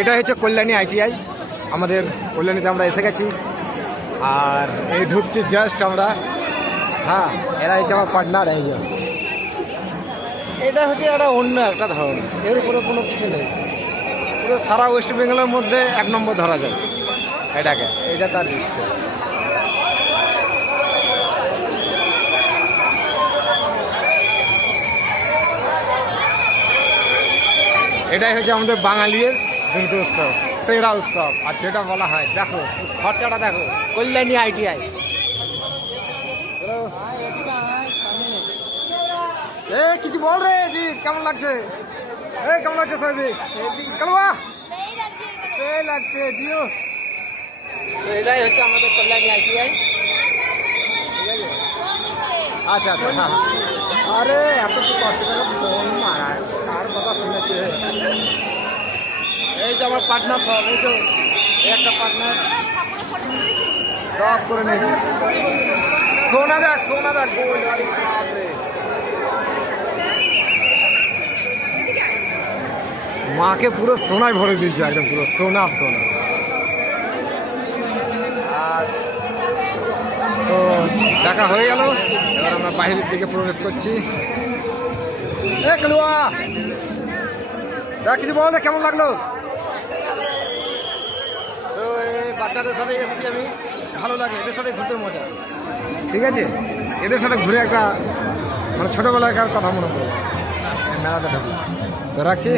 এটা হচ্ছে কল্যাণী আইটিআই, আমাদের কল্যাণীতে আমরা এসে গেছি। আর এই ঢুকছি জাস্ট আমরা। হ্যাঁ, এরা হচ্ছে আমার পার্টনার। এই যে এটা হচ্ছে একটা অন্য একটা ধরন, এর উপরে কোনো কিছু নেই। পুরো সারা ওয়েস্ট বেঙ্গলের মধ্যে 1 নম্বর ধরা যায় এটাকে। এইটা তার দৃশ্য। এটাই হচ্ছে আমাদের বাঙালির দুর্গোৎসব, সেরা উৎসব। আর যেটা বলা হয়, দেখো খরচাটা দেখো, কল্যাণী আইটিআই। কিছু বল রে জি, কেমন লাগছে? কেমন লাগছে সার্বিক? কালুয়া সেই লাগছে জিও। তো এটাই হচ্ছে আমাদের কল্যাণী আইটিআই। আচ্ছা আচ্ছা, হ্যাঁ। আরে এত কি কষ্ট করে ফোন মারায়, তার কথা শুনেছে। এই যে আমার পার্টনার সব, এই তো একটা পার্টনার সব করে নিয়েছি। সোনা দেখ, সোনা দেখ, মাকে পুরো সোনায় ভরে দিয়েছে, একদম পুরো সোনা সোনা। আর তো দেখা হয়ে গেল, এবার আমরা বাইরের দিকে প্রবেশ করছি। কালুয়া দেখ, কিছু বল না, কেমন লাগলো? তো এই বাচ্চাদের সাথে এসেছি আমি, ভালো লাগে, এদের সাথে ঘুরতে মজা। ঠিক আছে, এদের সাথে ঘুরে একটা মানে ছোটোবেলাকার কথা মনে পড়ে মেলাতে ঢুকি। তো রাখছি।